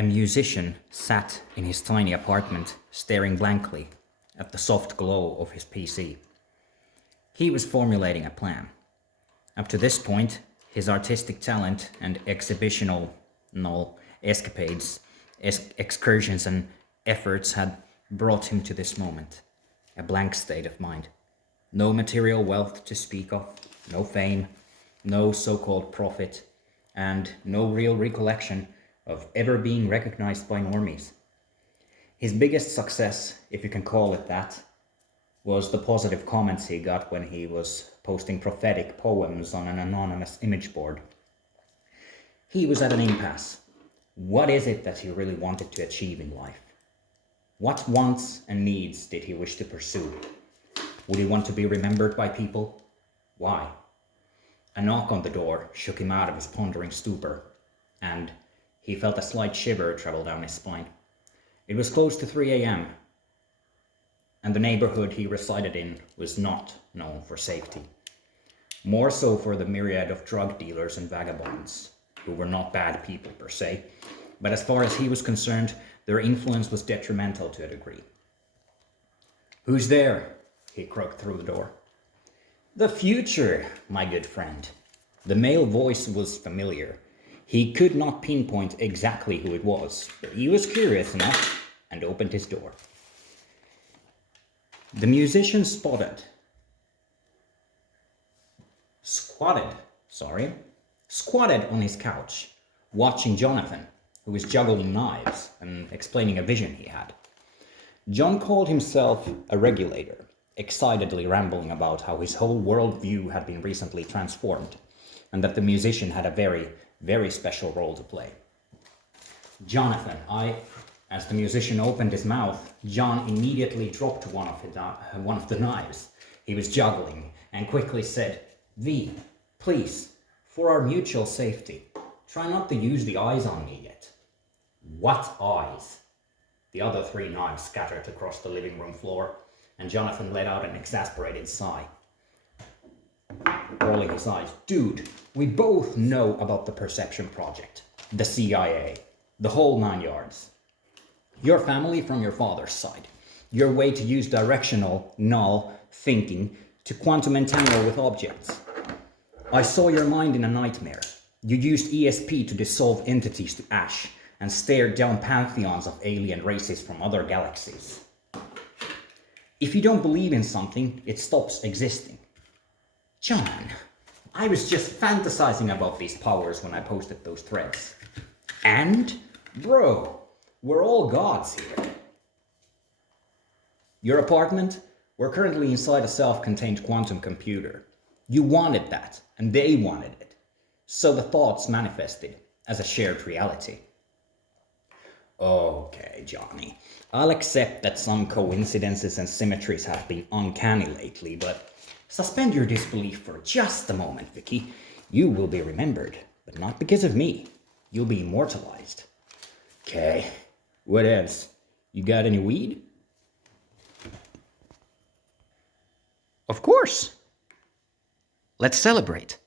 A musician sat in his tiny apartment, staring blankly at the soft glow of his PC. He was formulating a plan. Up to this point, his artistic talent and exhibitional escapades, excursions and efforts had brought him to this moment. A blank state of mind. No material wealth to speak of, no fame, no so-called profit, and no real recollection of ever being recognized by normies. His biggest success, if you can call it that, was the positive comments he got when he was posting prophetic poems on an anonymous image board. He was at an impasse. What is it that he really wanted to achieve in life? What wants and needs did he wish to pursue? Would he want to be remembered by people? Why? A knock on the door shook him out of his pondering stupor, and he felt a slight shiver travel down his spine. It was close to 3 a.m., and the neighborhood he resided in was not known for safety. More so for the myriad of drug dealers and vagabonds, who were not bad people per se, but as far as he was concerned, their influence was detrimental to a degree. "Who's there?" he croaked through the door. "The future, my good friend." The male voice was familiar. He could not pinpoint exactly who it was, but he was curious enough and opened his door. The musician squatted on his couch, watching Jonathan, who was juggling knives and explaining a vision he had. John called himself a regulator, excitedly rambling about how his whole worldview had been recently transformed, and that the musician had a very, very special role to play. "Jonathan, As the musician opened his mouth, John immediately dropped one of the knives he was juggling and quickly said, "V, please, for our mutual safety, try not to use the eyes on me yet." "What eyes?" The other 3 knives scattered across the living room floor, and Jonathan let out an exasperated sigh, rolling his eyes. "Dude, we both know about the Perception Project, the CIA, the whole 9 yards. Your family from your father's side. Your way to use directional, null thinking to quantum entangle with objects. I saw your mind in a nightmare. You used ESP to dissolve entities to ash and stared down pantheons of alien races from other galaxies. If you don't believe in something, it stops existing." "John, I was just fantasizing about these powers when I posted those threads." "And? Bro, we're all gods here." "Your apartment? We're currently inside a self-contained quantum computer. You wanted that, and they wanted it. So the thoughts manifested as a shared reality." "Okay, Johnny. I'll accept that some coincidences and symmetries have been uncanny lately, but suspend your disbelief for just a moment, Vicky. You will be remembered, but not because of me. You'll be immortalized." "Okay. What else? You got any weed?" "Of course. Let's celebrate."